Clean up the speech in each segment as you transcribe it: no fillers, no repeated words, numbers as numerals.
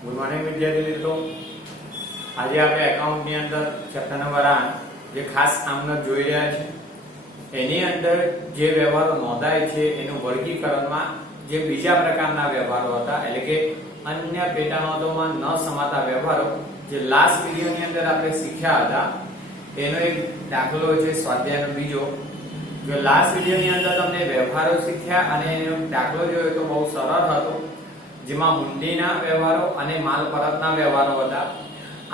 Good morning વિદ્યાર્થી મિત્રો। આજે આપણે એકાઉન્ટની અંદર ચેપ્ટર નંબર 8 જે ખાસ આમનોંધ જોઈ રહ્યા છે એની અંદર જે વ્યવહારો નોંધાય છે એનું વર્ગીકરણમાં જે બીજા પ્રકારના વ્યવહારો હતા એટલે કે અન્ય પેટા નોંધોમાં ન સમાતા વ્યવહારો જે લાસ્ટ વિડિયોની અંદર આપણે શીખ્યા હતા એનો એક દાખલો છે સ્વાધ્યાયનો બીજો। જો લાસ્ટ વિડિયોની અંદર તમને વ્યવહારો શીખ્યા અને એનો દાખલો જોયો તો બહુ સરળ હતો, જેમાં હુંડીના વ્યવહારો અને માલ પરતના વ્યવહારો હતા।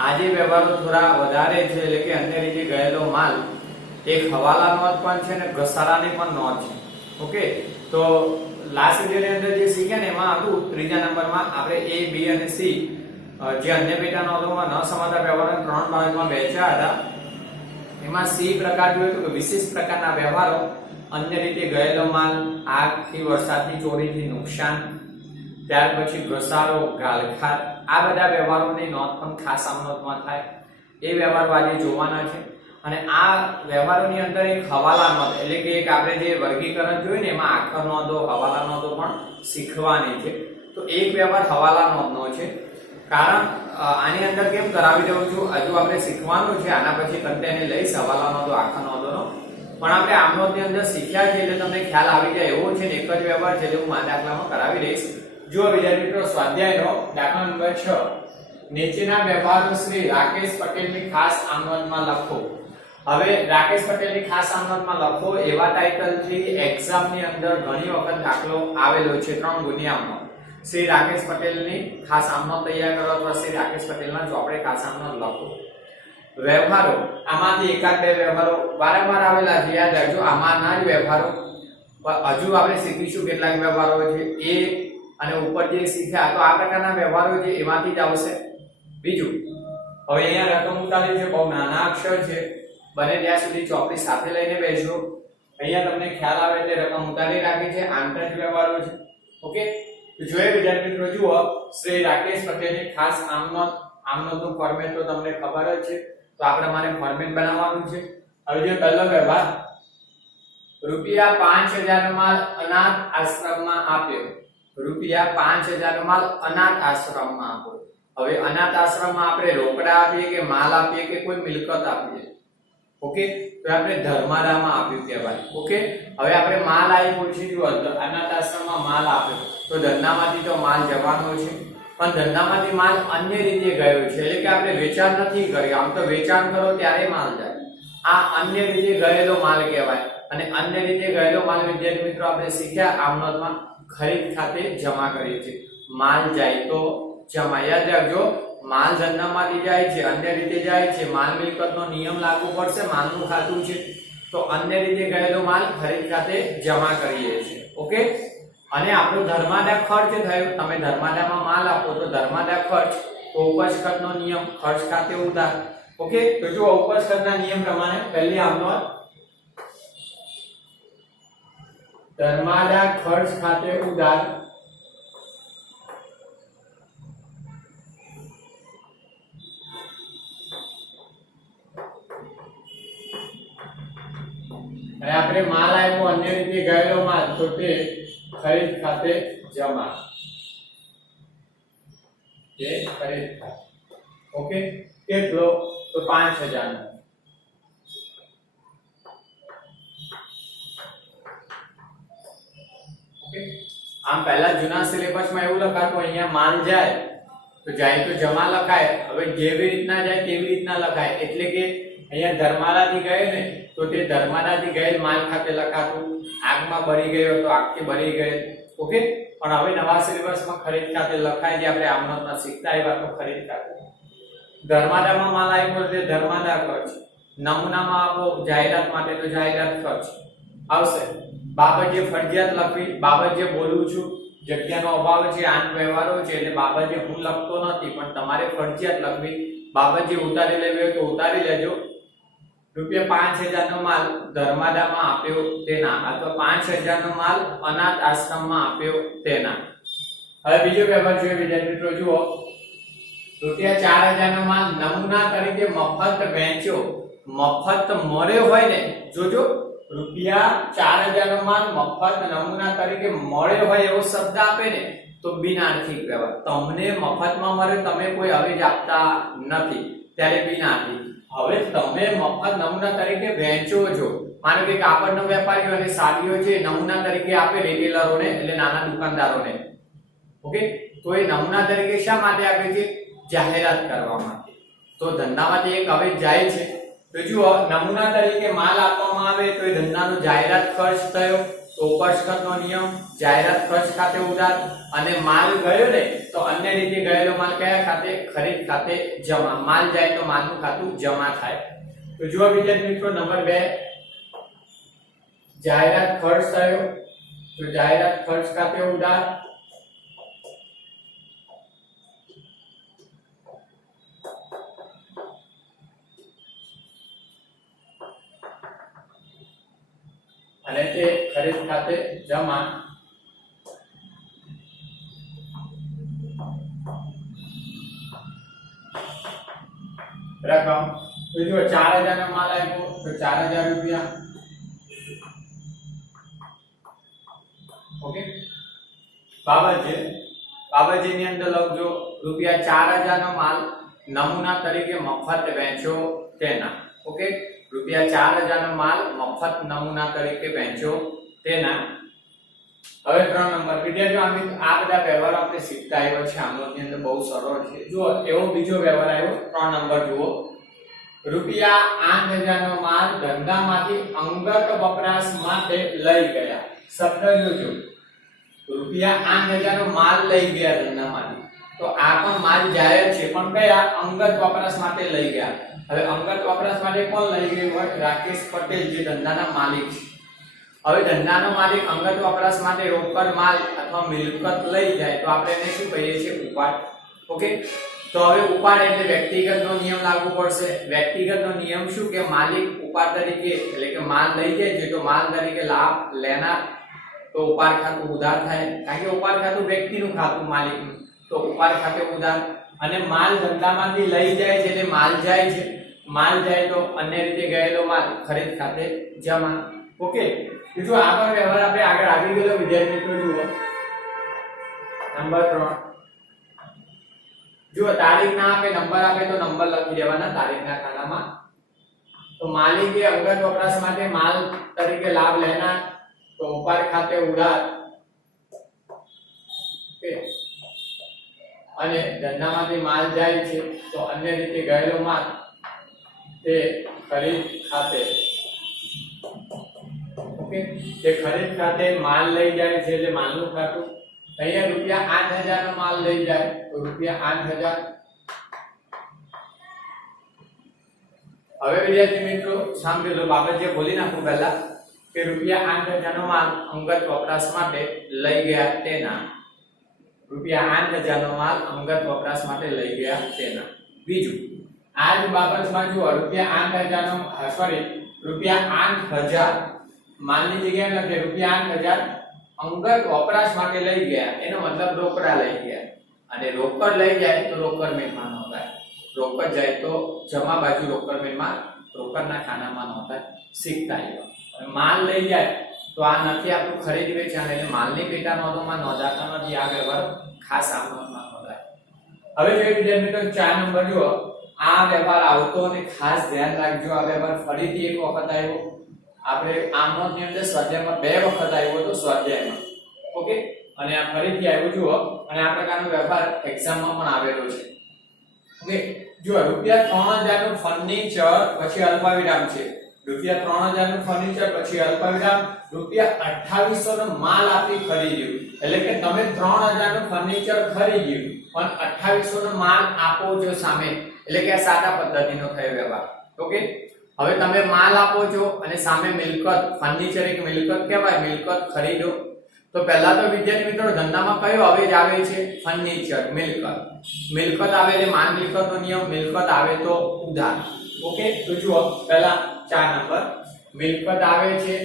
આજે વ્યવહારો થોડા વધારે છે એટલે કે અન્ય રીતે ગયેલો માલ એક હવાલા નોંધ પણ છે અને ઘસારાની પણ નોંધ છે। ઓકે, તો લાસ્ટ વિડિયોની અંદર જે શીખ્યા ને એમાં હતું ત્રીજા નંબરમાં આપણે A, B અને C જે અન્ય પેટા નોંધોમાં ન સમાતા વ્યવહારો ત્રણ ભાગમાં વહેંચ્યા હતા। એમાં C પ્રકાર જોયો તો વિશિષ્ટ પ્રકારના વ્યવહારો અન્ય રીતે ગયેલો માલ, આગથી, વરસાદથી, ચોરીથી નુકસાન, ત્યાર પછી ઘસારો, ગાલખાત, આ બધા વ્યવહારોની નોંધ પણ ખાસ આમનોંધમાં થાય એ વ્યવહારો આજે જોવાના છે। અને આ વ્યવહારોની અંદર એક હવાલા નોંધ એટલે કે એક આપણે જે વર્ગીકરણ જોયું ને એમાં આખર નોંધો, હવાલા નોંધો પણ શીખવાની છે। તો એક વ્યવહાર હવાલા નોંધનો છે, કારણ આની અંદર કેમ કરાવી દઉં છું, હજુ આપણે શીખવાનું છે, આના પછી કંટેને લઈશ હવાલા નોંધો, આખર નોંધોનો, પણ આપણે આમનોંધની અંદર શીખ્યા છે એટલે તમને ખ્યાલ આવી જાય એવો છે ને એક જ વ્યવહાર છે એટલે હું આ દાખલામાં કરાવી દઈશ। જો વિદ્યાર્થી મિત્રો સ્વાધ્યાયનો દાખલા નંબર 6, નીચેના વ્યવહારો શ્રી રાકેશ પટેલની ખાસ આમનોંધમાં લખો। હવે રાકેશ પટેલની ખાસ આમનોંધમાં લખો એવા ટાઇટલથી એક્ઝામની અંદર ઘણી વખત દાખલો આવેલો છે 3 ગુણ્યામાં। શ્રી રાકેશ પટેલની ખાસ આમનોંધ તૈયાર કરો અથવા શ્રી રાકેશ પટેલના ચોપડે ખાસ આમનોંધ લખો। વ્યવહારો આમાંથી એકાદ બે વ્યવહારો વારંવાર આવેલા છે, યાદ રાખજો, આમાંના જ વ્યવહારો હજુ આપણે શીખીશું કેટલાક વ્યવહારો છે એ અને ઉપર જે શીખ્યા તો આ પ્રકારના વ્યવહારો છે એમાંથી જ આવશે। બીજું, હવે અહીંયા રકમ ઉતારી છે, બહુ નાના અક્ષર છે, બને ત્યાં સુધી ચોપડી સાથે લઈને બેસજો। અહીંયા તમને ખ્યાલ આવે એટલે રકમ ઉતારી રાખી છે, આંતર વ્યવહારો છે। ઓકે, તો જોઈએ વિદ્યાર્થી મિત્રો, જુઓ શ્રી રાકેશ પટેલની ખાસ આમનોંધનું ફોર્મેટ તો તમને ખબર જ છે, તો આપણે મારે ફોર્મેટ બનાવવાનું છે। હવે જે પહેલો વ્યવહાર, ₹5000 નો માલ અનાથ આશ્રમમાં આપ્યો। ₹5000 નો માલ અનાથ આશ્રમમાં આપો। હવે અનાથ આશ્રમમાં આપણે રોકડા આપીએ કે માલ આપીએ કે કોઈ મિલકત આપીએ? ઓકે, તો આપણે ધર્માદામાં આપ્યું કહેવાય। ઓકે, હવે આપણે માલ આપ્યો છે, જો અનાથ આશ્રમમાં માલ આપ્યો તો ધંધામાંથી તો માલ જવાનો છે, પણ ધંધામાંથી માલ અન્ય રીતે ગયો છે એટલે કે આપણે વેચાણ નથી કર્યું, આમ તો વેચાણ કરો ત્યારે માલ જાય, આ અન્ય રીતે ગયેલો માલ કહેવાય। અને અન્ય રીતે ગયેલો માલ વિદ્યાર્થી મિત્રો આપણે શીખ્યા આમનોંધમાં ખરીદ ખાતે જમા કરીએ છીએ। માલ જાય તો જમા, યાદ રાખજો, માલ ધંધામાંથી જાય છે, અન્ય રીતે જાય છે, માલ મિલકતનો નિયમ લાગુ પડશે, માલનું ખાતું છે તો અન્ય રીતે ગયેલો માલ ખરીદ ખાતે જમા કરીએ છીએ। ઓકે, અને આપણો ધર્માદા ખર્ચ થયો, તમે ધર્માદામાં માલ આપો તો ધર્માદા ખર્ચ, તો ઉપજ ખર્ચનો નિયમ ખર્ચ ખાતે ઉધાર। ઓકે, તો જો ઉપજ ખર્ચના નિયમ પ્રમાણે પહેલી આમનોંધ, ધર્માદા ખર્ચ ખાતે ઉધાર, અને આપણે માલ આપ્યો અન્ય રીતે ગયેલો માલ તો તે ખરીદ ખાતે જમા, જે ખરીદ ખાતે। ઓકે, કેટલો? તો 5000 નો। ઓકે, આમ પહેલા જૂના સિલેબસમાં એવું લખાતું અહીંયા માલ જાય તો જાય તો જમા લખાય, હવે જેવી રીતના જાય તેવી રીતના લખાય, એટલે કે અહીંયા ધર્માદાથી ગયે ને તો તે ધર્માદાથી ગયેલ માલ ખાતે લખાતું, આગમાં બળી ગયો તો આગથી બળી ગયેલ। ઓકે, પણ હવે નવા સિલેબસમાં ખરીદ ખાતે લખાય, જે આપણે આમનોંધમાં શીખતા આવ્યા તો ખરીદ ખાતે। ધર્માદામાં માલ આવ્યો એટલે ધર્માદા ખર્ચ, નમૂનામાં આપો જાહેરાત માટે તો જાહેરાત ખર્ચ આવશે। બાબત જે ફરજિયાત લખવી, બાબત જે બોલું છું, જગ્યાનો અભાવ છે, આંત વ્યવહારો છે એટલે બાબત જે હું લખતો નથી પણ તમારે ફરજિયાત લખવી, બાબત જે ઉતારી લેવી હોય તો ઉતારી લેજો। ₹5000 નો માલ ધર્માદામાં આપ્યો તેના, અથવા 5000 નો માલ અનાથ આશ્રમમાં આપ્યો તેના। હવે બીજો વ્યવહાર જોઈએ વિદ્યાર્થી મિત્રો, જુઓ, ₹4000 નો માલ નમૂના તરીકે મફત વેચ્યો। મફત મળ્યો હોય ને, જોજો, ₹4000 નો માલ મફત નમૂના તરીકે મળ્યો હોય એવો શબ્દ આપે ને તો બિનઆર્થિક વ્યવહાર. તમને મફતમાં મળે, તમે કોઈ અવેજ આપતા નથી, ત્યારે બિનઆર્થિક. હવે તમે મફત નમૂના તરીકે વેચો છો, માનો કે કાપડનો વેપારીઓ અને સાડીઓ છે નમૂના તરીકે આપે રિટેલરોને, એટલે નાના દુકાનદારોને. ઓકે, તો એ નમૂના તરીકે શા માટે આપે છે? જાહેરાત કરવા માટે. તો ધંધામાંથી એક અવેજ જાય છે, તો જુઓ નમૂના તરીકે માલ આપવામાં આવે તો એ ધંધાનો જાહેરાત ખર્ચ થયો, તો ઉપરસ્કતનો નિયમ, જાહેરાત ખર્ચ ખાતે ઉધાર, અને માલ ગયો ને તો અન્ય રીતે ગયેલો માલ કયા ખાતે? ખરીદ ખાતે જમા. માલ જાય તો માલનું ખાતું જમા થાય. તો જુઓ વિદ્યાર્થી મિત્રો, નંબર 2 જાહેરાત ખર્ચ થયો, તો જાહેરાત ખર્ચ ખાતે ઉધાર, અને તે ખરીદ ખાતે જમા. રકમ તો જો 4000 નો માલ આવ્યો તો 4000 રૂપિયા. ઓકે, બાબતજી ની અંદર લખજો રૂપિયા 4000 નો માલ નમૂના તરીકે મફત વેચ્યો તેના. ઓકે, રૂપિયા 4000 નો માલ મફત નમૂના તરીકે વેચ્યો તેના. હવે 3 નંબર વિદ્યાર્થીઓ, આ બધા વ્યવહારો આપણે શીખતા આવ્યા છે, આમની અંદર બહુ સરળ છે. જુઓ એવો બીજો વ્યવહાર આવ્યો 3 નંબર. જુઓ રૂપિયા 8000 નો માલ ધંધામાંથી અંગત વપરાશ માટે લઈ ગયા. શબ્દ જોજો, રૂપિયા 8000 નો માલ લઈ ગયા ધંધામાંથી, તો આ પણ માલ જાય છે, પણ કયા? અંગત વપરાશ માટે લઈ ગયા. હવે અંગત વપરાશ માટે કોણ લઈ ગયું હોય? રાકેશ પટેલ, જે ધંધાના માલિક છે. હવે ધંધાનો માલિક અંગત વપરાશ માટે રોકડ માલ અથવા મિલકત લઈ જાય તો આપણે એને શું કહીએ છીએ? ઉપાડ. ઓકે, તો હવે ઉપાડ એટલે વ્યક્તિગતનો નિયમ લાગુ પડશે. વ્યક્તિગતનો નિયમ શું કે માલિક ઉપાડ તરીકે, એટલે કે માલ લઈ જાય છે તો માલ તરીકે લાભ લેનાર, તો ઉપાડ ખાતું ઉધાર થાય, કારણ કે ઉપાડ ખાતું વ્યક્તિનું ખાતું, માલિકનું, તો ઉપાડ ખાતે ઉધાર. અને માલ ધંધામાંથી લઈ જાય છે એટલે માલ જાય છે, માલ જાય તો અન્ય રીતે ગયેલો માલ ખરીદ ખાતે જમા. ઓકે, જો આગળ વ્યવહાર આપણે આગળ આવી ગયેલો વિદ્યાર્થી મિત્રો. જુઓ નંબર 3. જુઓ તારીખ ના આપે, નંબર આપે તો નંબર લખી દેવાના તારીખના ખાનામાં. તો માલિકે અંગત વપરાશ માટે માલ તરીકે લાભ લેનાર, તો ઉપાડ ખાતે ઉધાર. ઓકે, અને ધંધામાંથી માલ જાય છે તો અન્ય રીતે ગયેલો માલ તે ખરીદ ખાતે. ઓકે, તે ખરીદ ખાતે માલ લઈ જાય છે એટલે માલનું ખાતું. અહીંયા રૂપિયા 8000 નો માલ લઈ જાય તો રૂપિયા 8000. હવે વિદ્યાર્થી મિત્રો સાંભળી લો, બાબત જે બોલી નાખું પહેલા કે રૂપિયા 8000 નો માલ અંગત વપરાશ માટે લઈ ગયા તેના. રૂપિયા 8000 નો માલ અંગત વપરાશ માટે લઈ ગયા તેના. બીજું આ જ બાબતમાં જુઓ રૂપિયા 8000 નો રૂપિયા 8000 માલની જગ્યાએ લખે રૂપિયા 8000 અંગત વપરાશ માટે લઈ ગયા, એનો મતલબ રોકડા લઈ ગયા. અને રોકડ લઈ જાય તો રોકડ મેળમાં નોંધાય, રોકડ જાય તો જમા બાજુ રોકડ મેળમાં રોકડના ખાનામાં નોંધાય. શીખતા આવ્યા. માલ લઈ જાય તો આ નથી આપણું ખરીદ વેચાણ, એટલે માલની પેટા નોંધોમાં નોંધાતા નથી. આ વ્યવહાર ખાસ આમનોંધમાં નોંધાય. હવે જે વિદ્યાર્થી મિત્રો 4 નંબર જુઓ, આ વ્યવહાર આવતો અને ખાસ ધ્યાન રાખજો. આ વ્યવહાર ફરીથી એક વખત આવ્યો, આપણે આમનોંધની અંદર સ્વાધ્યાયમાં 2 વખત આવ્યો હતો સ્વાધ્યાયમાં. ઓકે, અને આ ફરીથી આવ્યો જુઓ. અને આ પ્રકારનો વ્યવહાર એક્ઝામમાં પણ આવેલો છે. ઓકે, જુઓ રૂપિયા 3000 નું ફર્નિચર, પછી અલ્પવિરામ છે. રૂપિયા 3000 નું ફર્નિચર પછી અલ્પવિરામ, રૂપિયા 2800 નો માલ આપી ખરીદ્યું. એટલે કે તમે 3000 નું ફર્નિચર ખરીદ્યું પણ 2800 નો માલ આપો છો સામે, એટલે કે આ સાદા પદ્ધતિનો થયો વ્યવહાર. ઓકે, હવે તમે માલ આપો છો અને સામે મિલકત, ફર્નિચર એક મિલકત કહેવાય, મિલકત ખરીદો. તો પહેલા તો વિદ્યાર્થી મિત્રો ધંધામાં કયો અવેજ આવે છે? ફર્નિચર, મિલકત. મિલકત આવે એટલે માલ મિલકતનો નિયમ, મિલકત આવે તો ઉધાર. ઓકે, તો જુઓ પહેલા 4 નંબર મિલકત આવે છે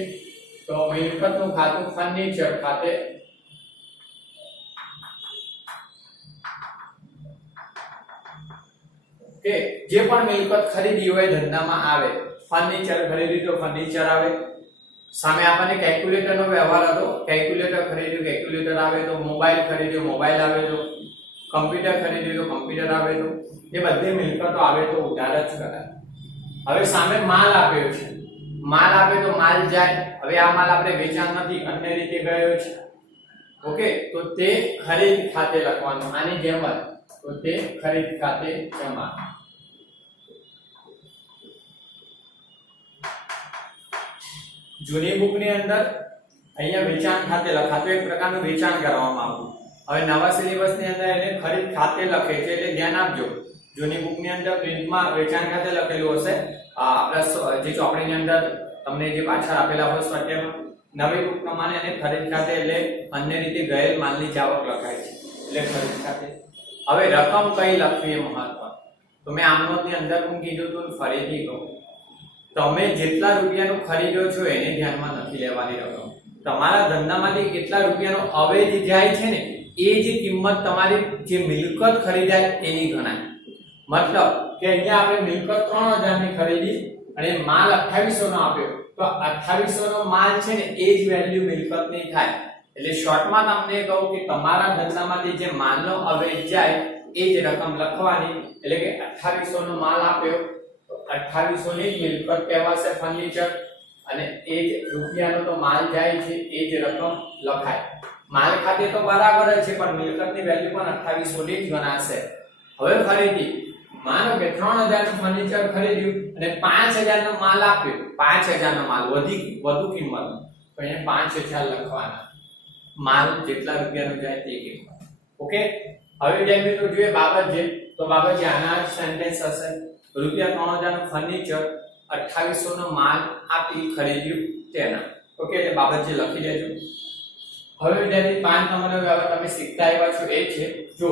તો મિલકતનું ખાતું ફર્નિચર ખાતે. કે જે પણ મિલકત ખરીદી હોય ધંધામાં આવે, ફર્નિચર ખરીદી તો ફર્નિચર આવે, સામે આપણને કેલ્ક્યુલેટરનો વ્યવહાર હતો, કેલ્ક્યુલેટર ખરીદ્યું, કેલ્ક્યુલેટર આવે તો, મોબાઈલ ખરીદ્યો, મોબાઈલ આવે તો, કમ્પ્યુટર ખરીદ્યું તો કમ્પ્યુટર આવે તો, એ બધી મિલકતો આવે તો ઉધાર જ કરાય. હવે સામે માલ આપ્યો છે, માલ આપે તો માલ જાય. હવે આ માલ આપણે વેચાણ નથી, અન્ય રીતે ગયો છે. ઓકે, તો તે ખરીદ ખાતે લખવાનું, આની જેમ જ. તો તે ખરીદ ખાતે જમા. જૂની બુક ની અંદર અહીંયા વેચાણ ખાતે લખાતું એક પ્રકારનું વેચાણ કરવામાં આવ્યું. હવે નવા સિલેબસ ની અંદર એને ખરીદ ખાતે લખે છે, એટલે ધ્યાન આપજો. જૂની બુક ની અંદર પ્રિન્ટમાં વેચાણ ખાતે લખેલું હશે, આપણા જે ચોપડીની અંદર તમને જે પાછળ આપેલા હોય સ્વાધ્યાયમાં. નવી બુક પ્રમાણે એને ખરીદ ખાતે એટલે અન્ય રીતે ગયેલ માલની જાવક લખાય છે, એટલે ખરીદ ખાતે. હવે રકમ કઈ લખવી એ મહત્વ. તો મેં આમનોટની અંદર પણ કીધું હતું, ફરીથી કહું, તમે જેટલા રૂપિયાનું ખરીદો છો એને ધ્યાનમાં નથી લેવાની રકમ. તમારા ધંધામાંથી કેટલા રૂપિયાનો અવેજ જાય છે ને, એ જે કિંમત તમારી જે મિલકત ખરીદાય એની ગણાય. મતલબ કે અહીંયા આપણે મિલકત 3000 ની ખરીદી અને માલ 2800 નો આપ્યો, તો 2800 નો માલ છે ને એ જ વેલ્યુ મિલકતની થાય. એટલે શોર્ટમાં તમને કહું કે તમારા ધંધામાંથી જે માલનો અવેજ જાય એ જ રકમ લખવાની. એટલે કે 2800 નો માલ આપ્યો તો 2800 ની મિલકત કહેવાશે ફર્નિચર, અને એ જ રૂપિયાનો તો માલ જાય છે એ જ રકમ લખાય. માલ ખાતે તો બરાબર જ છે, પણ મિલકતની વેલ્યુ પણ 2800 ની જ ગણાશે. હવે ફરીથી માનો કે 3000 નું ફર્નિચર ખરીદ્યું અને 5000 નો માલ આપ્યો, 5000 નો માલ વધુ કિંમત, તો અહીંયા 5000 લખવાના. માલ જેટલા રૂપિયાનો જાય તે કિંમત. ઓકે, હવે જેમ મિત્રો જોઈએ બાબત જે, તો બાબત જે આના સેન્ટેન્સ હશે, રૂપિયા 3000 નું ફર્નિચર 2800 નો માલ આપી ખરીદ્યું તેના. ઓકે, એટલે બાબત જે લખી દેજો. હવે વિદ્યાર્થી 5 નંબરનો વ્યવહાર તમે શીખતા આવ્યા છો એ છે, જો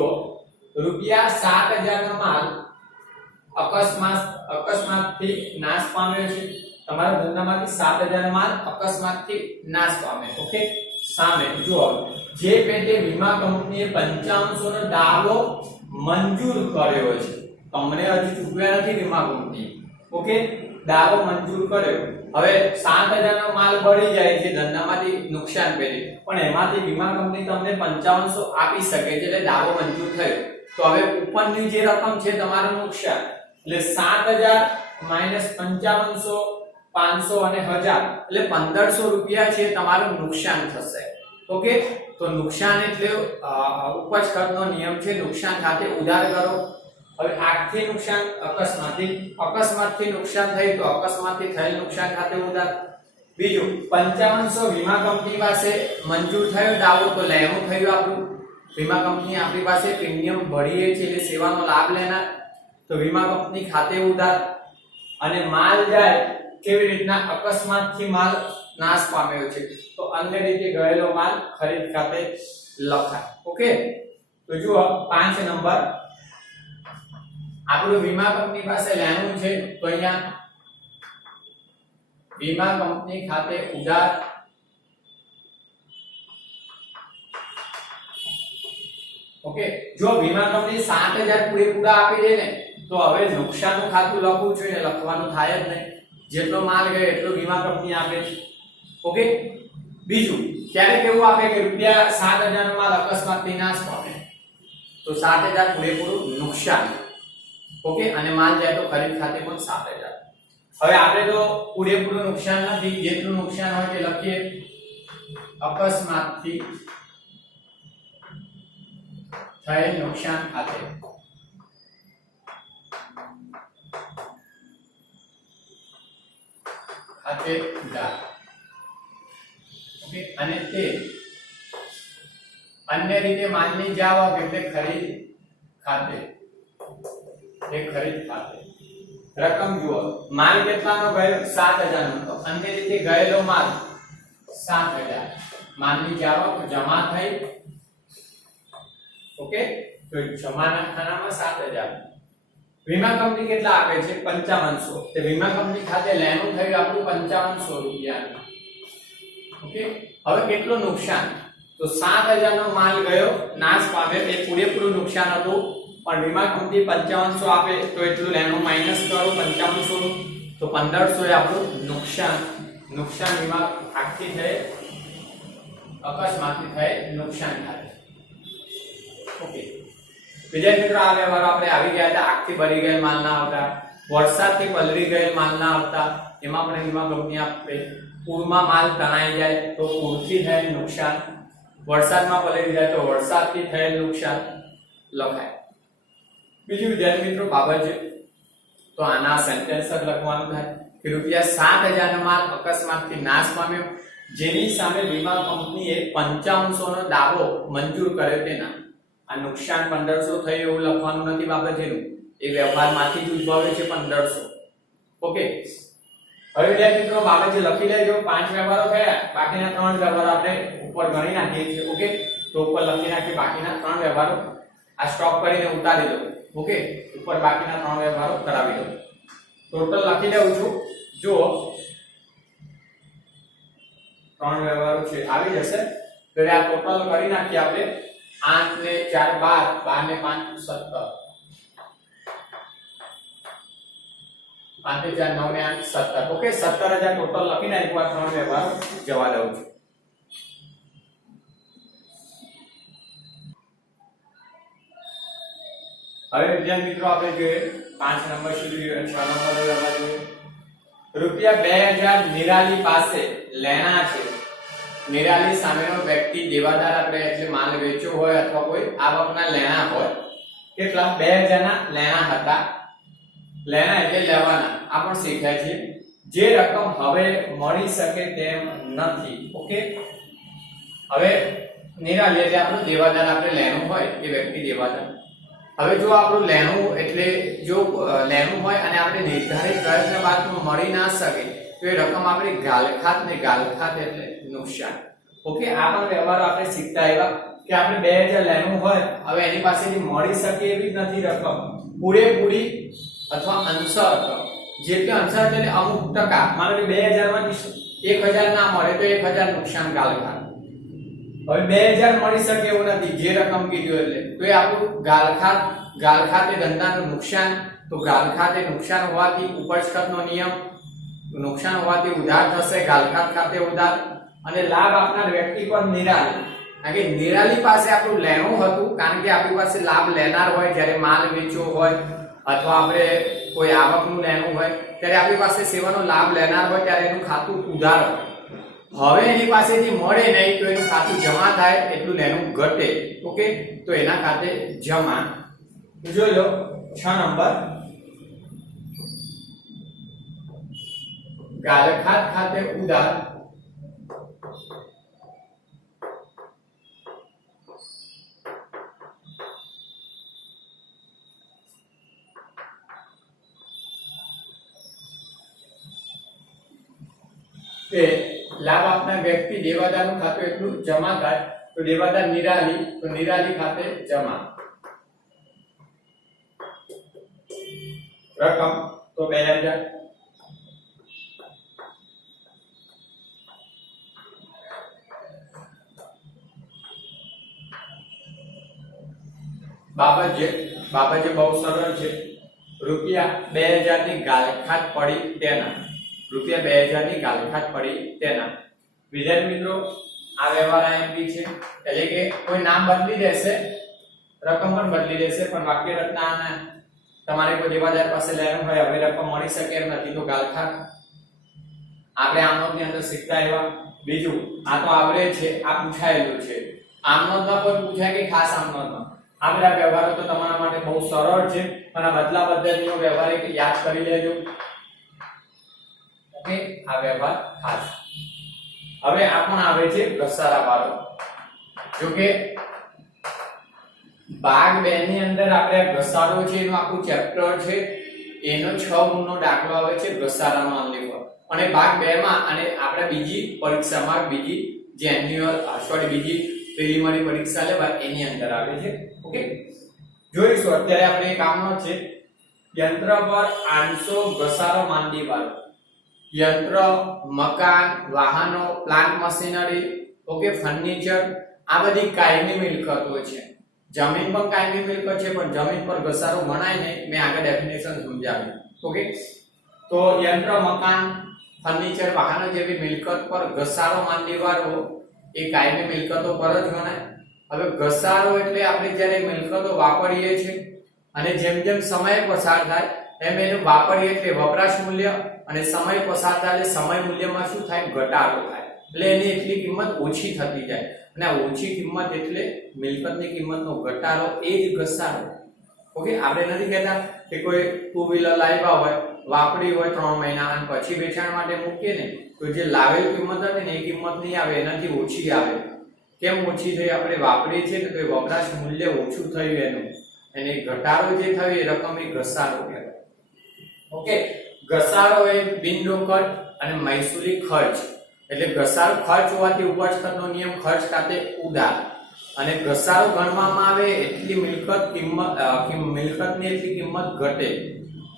રૂપિયા 7000 નો માલ અકસ્માતથી નાશ પામ્યો છે. તમારા ધંધામાંથી 7000 માલ અકસ્માતથી નાશ પામ્યો. ઓકે, સામે જુઓ, જે પેટે વીમા કંપનીએ 5500 નો દાવો મંજૂર કર્યો છે, તમને હજી ચૂકવ્યા નથી વીમા કંપની. ઓકે, દાવો મંજૂર કર્યો. હવે 7000 નો માલ બળી જાય છે ધંધામાંથી નુકસાન પેટે, પણ એમાંથી વીમા કંપની તમને 5500 આપી શકે છે, એટલે દાવો મંજૂર થયો. તો હવે ઉપરની જે રકમ છે તમારું નુકસાન, એટલે 7000 માઈનસ 5500, 500 અને 1000, એટલે 1500 રૂપિયા છે તમારું નુકસાન થશે. ઓકે, તો નુકસાન એટલે ઉપજ ખર્ચનો નિયમ છે, નુકસાન ખાતે ઉધાર કરો. હવે આર્થિક નુકસાન અકસ્માતથી નુકસાન થઈ તો અકસ્માતથી થયેલ નુકસાન ખાતે ઉધાર. બીજું 5500 વીમા કંપની પાસે મંજૂર થયો દાવો, તો લેવું થયું આપણું. વીમા કંપની આપણી પાસે પ્રીમિયમ ભરીએ છે એટલે સેવાનો લાભ લેનાર, તો વીમા કંપની ખાતે ઉધાર. અને માલ જાય કેવી રીતના, અકસ્માતથી માલ નાશ પામ્યો છે તો અન્ય રીતે ગયેલો માલ ખરીદ ખાતે લખાય. ઓકે, તો જુઓ 5 નંબર, આપણું વીમા કંપની પાસે લેવું છે, તો અહીંયા વીમા કંપની ખાતે ઉધાર. ઓકે, જો વીમા કંપની 7000 પૂરેપૂરા આપી દે ને, તો હવે નુકસાનનું ખાતું લખવું જોઈએ, લખવાનું થાય જ નહીં. જેટલો માલ ગયો એટલો વીમા કંપની આપે છે. ઓકે, બીજું ક્યારે કેવું આપે કે રૂપિયા 7000 નો માલ અકસ્માતથી નાશ પામે, તો 7000 પૂરેપૂરું નુકસાન. ઓકે, અને માલ જાય તો ખરીદ ખાતે પણ 7000. હવે આપણે તો પૂરેપૂરું નુકસાન નથી, જેટલું નુકસાન હોય તે લખીએ. અકસ્માતથી થયેલ નુકસાન ખાતે. ઉધાર. ઓકે, અને તે અન્ય રીતે માલની જાવક એટલે ખરીદ ખાતે. ખરીદ ખાતે રકમ જુઓ, માલ કેટલાનો ગયો 7000 નો, તો અન્ય રીતે ગયેલો માલ 7000, માલની જાવક જમા થઈ. ઓકે, તો જમાના ખાનામાં 7000. વીમા કંપની કેટલા આપે છે 5500, તે વીમા કંપની ખાતે લેણું થયું આપણું 5500 રૂપિયા. ઓકે, હવે કેટલું નુકસાન, તો 7000 નો માલ ગયો નાશ પામ્યો, એ પૂરેપૂરું નુકસાન હતું, પણ વીમા કંપની 5500 આપે તો એટલું લેણું માઈનસ કરો 5500 નું, તો 1500 એ આપણું નુકસાન નુકસાન વીમા આખી થઈ અકસ્માતથી થઈ નુકસાન થાય. ઓકે, વિદ્યાર્થી મિત્રો આ વ્યવહારો આપણે આવી ગયા હતા. આગથી બળી ગયેલ માલ ના આવતા, વરસાદથી પલળી ગયેલ માલ ના આવતા, એમાં પણ વીમા કંપની આપે. પૂરમાં માલ તણાઈ જાય તો પૂરથી થયેલ નુકસાન, વરસાદમાં પલળી જાય તો વરસાદથી થયેલ નુકસાન લખાય. બીજું વિદ્યાર્થી મિત્રો બાબત છે તો આના સેન્ટેન્સ જ લખવાનું થાય કે ₹7,000 નો માલ અકસ્માતથી નાશ પામ્યો, જેની સામે વીમા કંપનીએ 5500 નો દાવો મંજૂર કર્યો તેના. આ નુકસાન 1500 થયું એવું લખવાનું નથી બાબત જેનું, એ વ્યવહારમાંથી જ ઉદ્ભવે છે 1500. ઓકે, હવે વિદ્યાર્થી મિત્રો બાબત જે લખી લેજો. 5 વ્યવહારો થયા, બાકીના 3 વ્યવહારો આપણે ઉપર ગણી નાખીએ છીએ. ઓકે, તો ઉપર લખી નાખીએ બાકીના 3 વ્યવહારો. આ સ્ટોપ કરીને ઉતારી દો. ઓકે, ઉપર બાકીના 3 વ્યવહારો કરાવી દો. ટોટલ લખી લઉં છું. જો 3 વ્યવહારો છે આવી જશે તો આ ટોટલ કરી નાખીએ આપણે. 8 ને 4 12, 12 ને 5 17, 5 ને 4 9 ને 8 17. ઓકે, 17,000 ટોટલ લખીને એકવાર 3 વ્યવહારો જવા દઉં છું. હવે વિદ્યાર્થી મિત્રો આપણે જોઈએ 5 નંબર સુધી જોઈએ, 6 નંબર વ્યવહાર જોઈએ. ₹2,000 નિરાલી પાસે લેણા છે. નિરાલી સામેનો વ્યક્તિ દેવાદાર આપણે એટલે માલ વેચ્યો હોય અથવા કોઈ આવકના લેણા હોય. કેટલા? 2,000 ના લેણા હતા. લેણા એટલે લેવાના. આ પણ શીખ્યા છે. જે રકમ હવે મળી શકે તેમ નથી. ઓકે, હવે નિરાલી એટલે આપણો દેવાદાર, આપણે લેણું હોય એ વ્યક્તિ દેવાદાર. હવે જો આપણું લેણું એટલે જો લેણું હોય અને આપણે નિર્ધારિત પ્રયત્ન બાદ મળી ના શકે તો એ રકમ આપણે ગાલખાત, ને ગાલખાત એટલે નુકસાન. ઓકે, આ પણ વ્યવહારો આપણે શીખતા આવ્યા કે આપણે 2,000 લેણું હોય, હવે એની પાસેથી મળી શકે એવી નથી રકમ, પૂરેપૂરી અથવા અંશ રકમ. જેટલી અંશ એટલે અમુક ટકા, માનો કે 2,000 માંથી 1,000 ના મળે તો 1,000 નુકસાન ગાલખાત. હવે 2,000 મળી શકે એવું નથી જે રકમ કીધું એટલે, તો એ આપણું ગાલખાત. ગાલખાત એ ધંધાનું નુકસાન. તો ગાલખાત એ નુકસાન હોવાથી ઉપજ ખર્ચનો નિયમ, નુકસાન હોવાથી ઉધાર થશે, ગાલખાત ખાતે ઉધાર. અને લાભ આપનાર વ્યક્તિ પર નિરાલી, કારણ કે નિરાલી પાસે આપણું લેણું હતું, કારણ કે આપણી પાસે લાભ લેનાર હોય જ્યારે માલ વેચવો હોય અથવા આપણે કોઈ આવકનું લેણું હોય ત્યારે આપણી પાસે સેવાનો લાભ લેનાર હોય ત્યારે એનું ખાતું ઉધાર હોય. હવે એની પાસેથી મળે નહીં તો એનું ખાતું જમા થાય, એટલું લેણું ઘટે. ઓકે, તો એના ખાતે જમા. જોઈ લો 6 નંબર, ગાલખાત ખાતે ઉધાર. કે લાભ આપનાર વ્યક્તિ દેવાદારનું ખાતું એટલું જમા થાય, તો દેવાદાર નિરાલી, તો નિરાલી ખાતે જમા. રકમ તો 2,000. બાબત જે બહુ સરળ છે. ₹2,000 ની ગાલખાત પડી તેના. ₹2,000 ની ગાલખાત પડી તેના. વિદ્યાર્થી મિત્રો આ વ્યવહાર આઈએમપી છે, એટલે કે કોઈ નામ બદલી દેશે, રકમ પણ બદલી દેશે, પણ વાક્ય રચના તમારે કોઈ દેવાદાર પાસે લેવાનું હોય, હવે રકમ મળી શકે એમ નથી તો ગાલખાત. આપણે આમનોંધની અંદર શીખતા એવા. બીજું આ તો આવરે છે, આ પૂછાયેલું છે. આમનોંધમાં પણ પૂછાય કે ખાસ આમનોંધમાં. આ બધા વ્યવહારો તો તમારા માટે બહુ સરળ છે, અને આ બદલા પદ્ધતિનો વ્યવહાર એક યાદ કરી લેજો. ઓકે, આ વ્યવહાર ખાસ. હવે આ પણ આવે છે ઘસારા વાળો. જો કે ભાગ 2 ની અંદર આપણે ઘસારો છે એનું આખું ચેપ્ટર છે, એનો 6 ગુણનો દાખલો આવે છે ઘસારાનો અનલિવર. અને ભાગ 2 માં અને આપણે બીજી પરીક્ષામાં બીજી બીજી પ્રિલિમિનરી પરીક્ષા લેવા એની અંદર આવે છે. ઓકે, જોઈશું. અત્યારે આપણે એક કામનો છે યંત્ર પર આંશો ઘસારો માંડી વાળો. યંત્ર, મકાન, વાહનો, પ્લાન્ટ મશીનરી, ઓકે, ફર્નિચર, આ બધી કાયમી મિલકતો છે. જમીન પણ કાયમી મિલકત છે, પણ જમીન પર ઘસારો ગણાય નહીં. મેં આગળ ડેફિનેશન સમજાવ્યું. ઓકે, તો યંત્ર, મકાન, ફર્નિચર વાહનો જેવી મિલકત પર ઘસારો માંડી વાળવો એ કાયમી મિલકતો પર જ ગણાય. હવે ઘસારો એટલે આપણે જ્યારે મિલકતો વાપરીએ છીએ અને જેમ જેમ સમય પસાર થાય એમ એનું વાપરીએ એટલે વપરાશ મૂલ્ય અને સમય પસાર થાય એટલે સમય મૂલ્યમાં શું થાય? ઘટાડો થાય. એટલે એની એટલી કિંમત ઓછી થતી જાય અને આ ઓછી કિંમત એટલે મિલકતની કિંમતનો ઘટાડો, એ જ ઘસારો. ઓકે, આપણે નથી કહેતા કે કોઈ ટુ વ્હીલર લાવ્યા હોય, વાપરી હોય 3 મહિના અને પછી વેચાણ માટે મૂકીએ ને તો જે લાવેલ કિંમત હતી ને એ કિંમત નહીં આવે, એનાથી ઓછી આવે. કેમ ઓછી થઈ? આપણે વાપરીએ છીએ ને તો એ વપરાશ મૂલ્ય ઓછું થયું એનું, અને ઘટાડો જે થયો એ રકમ એ ઘસારો કહેવાય. ઓકે, ઘસારો એ બિનરોકડ અને મહેસૂલી ખર્ચ. એટલે ઘસારો ખર્ચ હોવાથી ઉપજ ખર્ચનો નિયમ ખર્ચ ખાતે ઉધાર, અને ઘસારો ગણવામાં આવે એટલી મિલકતની એટલી કિંમત ઘટે.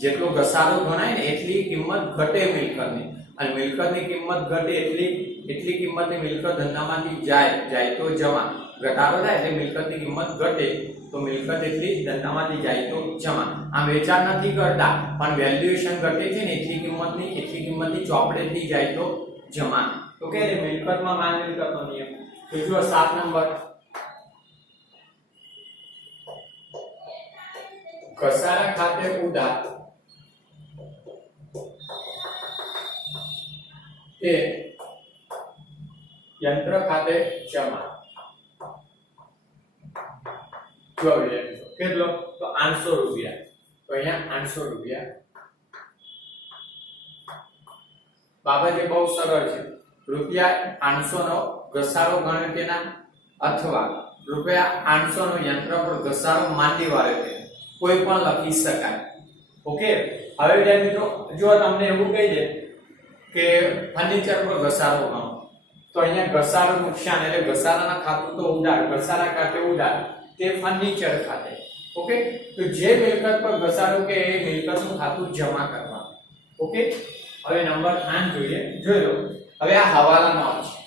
જેટલો ઘસારો ગણાય ને એટલી કિંમત ઘટે મિલકતની, અને મિલકતની કિંમત ઘટે એટલી કિંમતની મિલકત ધંધામાંથી જાય તો જમા. ઘટાડો થાય એટલે મિલકતની કિંમત ઘટે તો મિલકત એટલી ધંધામાંથી જાય તો જમા. આમ વેચાણ નથી કરતા પણ વેલ્યુએશન ઘટે છે ને એટલી કિંમતની ચોપડેથી જાય તો જમા. ઓકે, એટલે મિલકતમાં માલ મિલકતનો નિયમ. તો જુઓ 7 નંબર, ઘસારા ખાતે ઉધાર એ યંત્ર ખાતે જમા. જો કેટલો? તો 800 રૂપિયા. તો અહીંયા 800 રૂપિયા. બાબત એ બહુ સરળ છે. રૂપિયા 800 નો ઘસારો ગણ્યો તેના, અથવા રૂપિયા 800 નો યંત્ર પર ઘસારો માંડી વાળે છે, કોઈ પણ લખી શકાય. ઓકે, હવે વિદ્યાર્થી મિત્રો જો તમને એવું કહી દે કે ફર્નિચર પર ઘસારો ગણો, તો અહીંયા ઘસારો નુકસાન એટલે ઘસારાના ખાતું તો ઉધાર, ઘસારા ખાતે ઉધાર, તે ફર્નિચર ખાતે. ઓકે, તો જે મિલકત પર ઘસારો કે એ મિલકતનું ખાતું જમા કરવા. ઓકે, હવે નંબર 8 જોઈએ. જોઈ લો, હવે આ હવાલા નોંધ છે.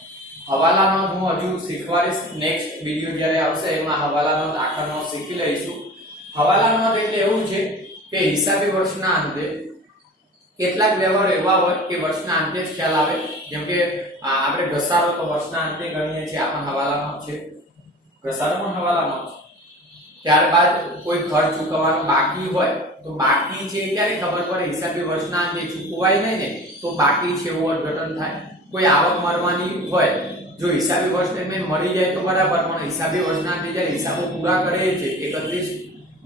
હવાલા નોંધ હું હજુ શીખવાડીશ, નેક્સ્ટ વિડિયો જ્યારે આવશે એમાં હવાલા નોંધ આખા નોંધ શીખી લઈશું. હવાલા નોંધ એટલે એવું છે કે હિસાબી વર્ષના અંતે કેટલાક વ્યવહાર એવા હોય કે વર્ષના અંતે જ ખ્યાલ આવે. જેમ કે આપણે ઘસારો તો વર્ષના અંતે ગણીએ છીએ, આ પણ હવાલા નોંધ છે, ઘસારો પણ હવાલા નોંધ છે. ત્યારબાદ કોઈ ખર્ચ ચૂકવવાનો બાકી હોય તો બાકી છે ક્યારે ખબર પડે? હિસાબી વર્ષના અંતે ચૂકવાય નહીં ને તો બાકી છે એવું અર્થઘટન થાય. કોઈ આવક મળવાની હોય, જો હિસાબી વર્ષ દરમિયાન મળી જાય તો બરાબર, પણ હિસાબી વર્ષના અંતે જ્યારે હિસાબો પૂરા કરીએ છીએ 31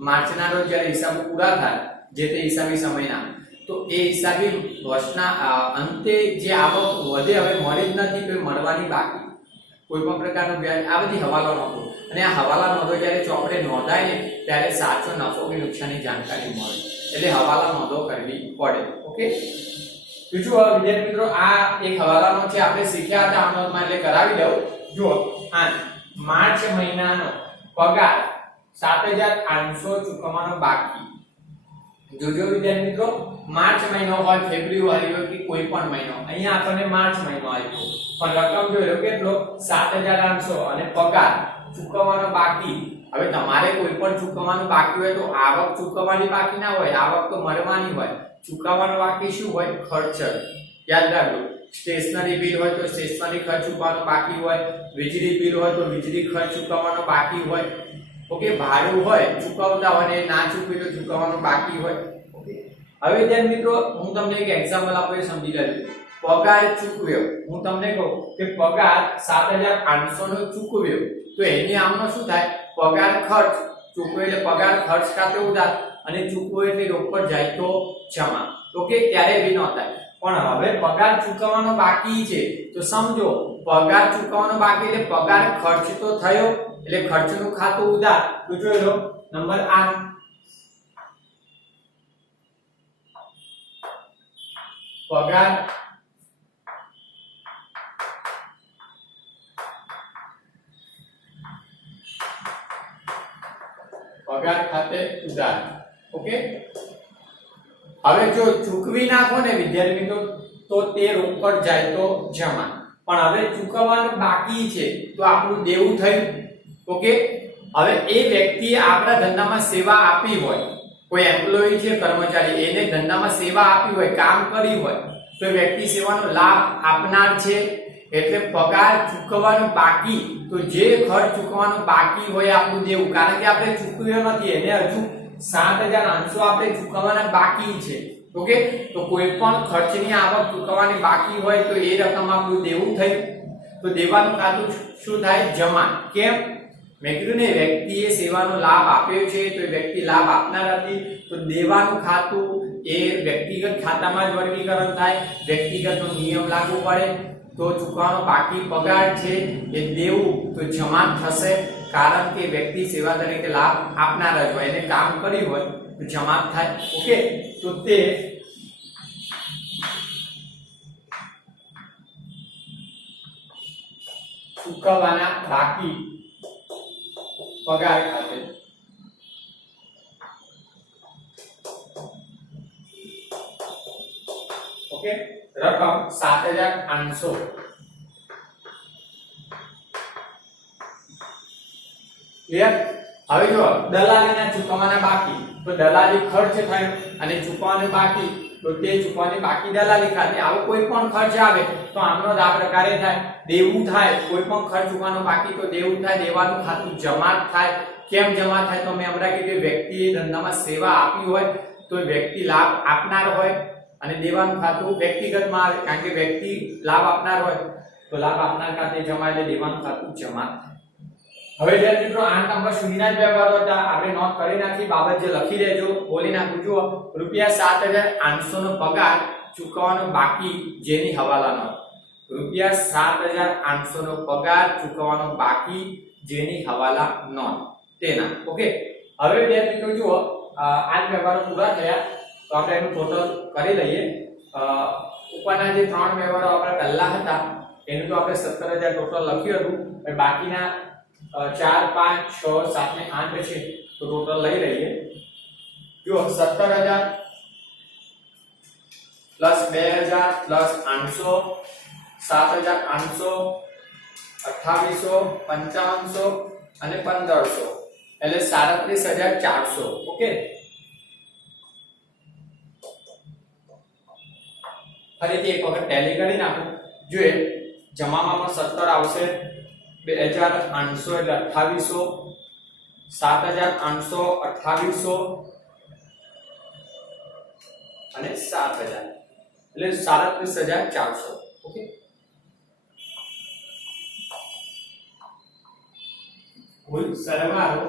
માર્ચના રોજ જ્યારે હિસાબો પૂરા થાય જે તે હિસાબી સમયના, તો એ હિસાબી વર્ષના અંતે જે આવક વધે હવે મળી જ નથી તો મળવાની બાકી, કોઈ પણ પ્રકારનું વ્યાજ, આ બધી હવાલા નોંધો. અને આ હવાલા નોંધો જ્યારે ચોપડે નોંધાય ને ત્યારે સાચો નફો કે નુકસાનની જાણકારી મળે, એટલે હવાલા નોંધો કરવી પડે. ઓકે, બીજું વિદ્યાર્થી મિત્રો આ એક હવાલા નોંધ છે, આપણે શીખ્યા હતા આમાં, એટલે કરાવી દઉં. જુઓ, આ માર્ચ મહિનાનો પગાર 7800 ચૂકવવાનો બાકી. જોજો વિદ્યાર્થી મિત્રો, માર્ચ મહિનો હોય, ફેબ્રુઆરી હોય કે કોઈ પણ મહિનો, અહીંયા આપણને માર્ચ મહિનો આવ્યો પણ રકમ જોઈ લો કેટલો? 7800 અને પગાર ચૂકવવાનો બાકી. હવે તમારે કોઈ પણ ચૂકવવાનું બાકી હોય તો આવક ચૂકવવાની બાકી ના હોય, આવક તો મળવાની હોય. ચૂકવવાનું બાકી શું હોય? ખર્ચ. યાદ રાખજો, સ્ટેશનરી બિલ હોય તો સ્ટેશનરી ખર્ચ ચૂકવવાનો બાકી હોય, વીજળી બિલ હોય તો વીજળી ખર્ચ ચૂકવવાનો બાકી હોય. ઓકે, ભાડું હોય ચૂકવતા હોય ને ના ચૂકવી તો ચૂકવવાનું બાકી હોય. ઓકે, હવે ધ્યાન મિત્રો હું તમને એક એક્ઝામ્પલ આપું, એ સમજી લેજો. પગાર ચૂકવ્યો, હું તમને કહું કે પગાર 7800 નો ચૂકવ્યો, તો એની આમનો શું થાય? પગાર ખર્ચ. ચૂકવ્યો એટલે પગાર ખર્ચ ખાતે ઉધાર, અને ચૂકવો એટલે રોકડ જાય તો જમા. ઓકે, ત્યારે બી ન થાય. પણ હવે પગાર ચૂકવવાનો બાકી છે તો સમજો, પગાર ચૂકવવાનો બાકી એટલે પગાર ખર્ચ તો થયો એટલે ખર્ચનું ખાતું ઉધાર. તો જોઈ લો નંબર 8, પગાર ખાતે ઉધાર. ઓકે, હવે જો ચૂકવી નાખો ને વિદ્યાર્થી મિત્રો તો તે રોકડ જાય તો જમા. પણ હવે ચૂકવવાનું બાકી છે તો આપણું દેવું થયું. ઓકે, હવે એ વ્યક્તિએ આપણા ધંધામાં સેવા આપી હોય, કોઈ એમ્પ્લોયી છે કર્મચારી, એને ધંધામાં સેવા આપી હોય, કામ કરી હોય, તો વ્યક્તિ સેવાનો લાભ આપનાર છે એટલે પગાર ચૂકવવાનું બાકી, તો જે ખર્ચ ચૂકવવાનું બાકી હોય આપણું દેવું, કારણ કે આપણે ચૂકવ્યો નથી એને હજુ 7,800 આપણે ચૂકવવાના બાકી છે. ઓકે, તો કોઈ પણ ખર્ચની આવક ચૂકવવાની બાકી હોય તો એ રકમ આપણું દેવું થયું. તો દેવાનું ખાતું શું થાય? જમા. કેમ? મેં કીધું ને વ્યક્તિએ સેવાનો લાભ આપ્યો છે તો એ વ્યક્તિ લાભ આપનાર હતી, તો દેવાનું ખાતું એ વ્યક્તિગત ખાતામાં જ વર્ગીકરણ થાય, વ્યક્તિગતનો નિયમ લાગુ પડે. તો ચૂકવવાનો બાકી પગાર છે એ દેવું તો જમા થશે, કારણ કે વ્યક્તિ સેવા તરીકે લાભ આપનાર જ હોય, એને કામ કર્યું હોય તો જમા થાય. ઓકે, તો તે ચૂકવવાના બાકી પગાર ખાતે ઓકે રકમ 7,800 ક્લિયર. હવે જો દલાલીના ચૂકવવાના બાકી, તો દલાલી ખર્ચ થયો અને ચૂકવવાનું બાકી, તો તે ચૂકવવાની બાકી દલાલી ખાતે. આવો કોઈ પણ ખર્ચ આવે તો આમનો જ આ પ્રકારે થાય, દેવું થાય. કોઈ પણ ખર્ચ ચૂકવવાનો બાકી તો દેવું થાય, દેવાનું ખાતું જમા થાય. કેમ જમા થાય? તો મેં હમણાં કીધું વ્યક્તિએ ધંધામાં સેવા આપી હોય તો વ્યક્તિ લાભ આપનાર હોય અને દેવાનું ખાતું વ્યક્તિગતમાં આવે, કારણ કે વ્યક્તિ લાભ આપનાર હોય તો લાભ આપનાર ખાતે જમા એટલે દેવાનું ખાતું જમા થાય. હવે જ્યારે મિત્રો 8 નંબર સુધીના જ વ્યવહારો હતા, આપણે નોંધ કરી નાખી, બાબત જે લખી દેજો, બોલી નાખું. જુઓ, ₹7,800 નો પગાર ચૂકવવાનો બાકી જેની હવાલા નોંધ. ₹7,800 નો પગાર ચૂકવવાનો બાકી જેની હવાલા નોંધ તેના. ઓકે, હવે વિદ્યાર્થી મિત્રો જુઓ, આ વ્યવહારો પૂરા થયા તો આપણે એનું ટોટલ કરી લઈએ. ઉપરના જે 3 વ્યવહારો આપણે પહેલા હતા એનું તો આપણે 17,000 ટોટલ લખ્યું હતું, બાકીના 4, 5, 6, 7 ને 8 છે તો ટોટલ લઈ લઈએ. જો 17,000 પ્લસ 2,000 પ્લસ 800 7,800 2800 5500 અને 1500 એટલે 37,400. ઓકે, ફરીથી એક વખત ટેલી કરી નાખો. જોઈએ જમામાં પણ 17 આવશે, 2,800 એટલે 2800, 7,800 2800 અને 7,000 એટલે 37,400. ઓકે, કુલ સરવાળો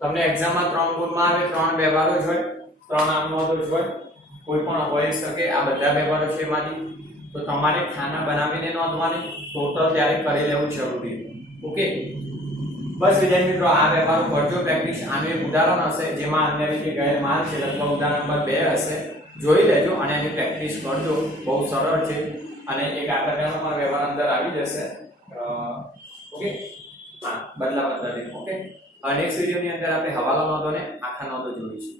તમને એક્ઝામમાં 3 ગુણમાં આવે, 3 વ્યવહારો જ હોય, 3 આમનોંધો જ હોય, કોઈ પણ હોઈ શકે. આ બધા વ્યવહારો છે એમાંથી, તો તમારે ખાના બનાવીને નોંધવાની, ટોટલ ત્યારે કરી લેવું જરૂરી. ઓકે, બસ વિદ્યાર્થી મિત્રો આ વ્યવહારો કરજો પ્રેક્ટિસ. આનું એક ઉદાહરણ હશે જેમાં અન્ય રીતે ગયેલ માલ છે, લગભગ ઉદાહરણ નંબર 2 હશે, જોઈ લેજો અને એની પ્રેક્ટિસ કરજો. બહુ સરળ છે અને એક આ પ્રકારનો પણ વ્યવહાર અંદર આવી જશે. ઓકે, હા, બદલા પદ્ધતિ. ઓકે, નેક્સ્ટ વિડિયોની અંદર આપણે હવાલા નોંધોને આખા નોંધો જોઈશું.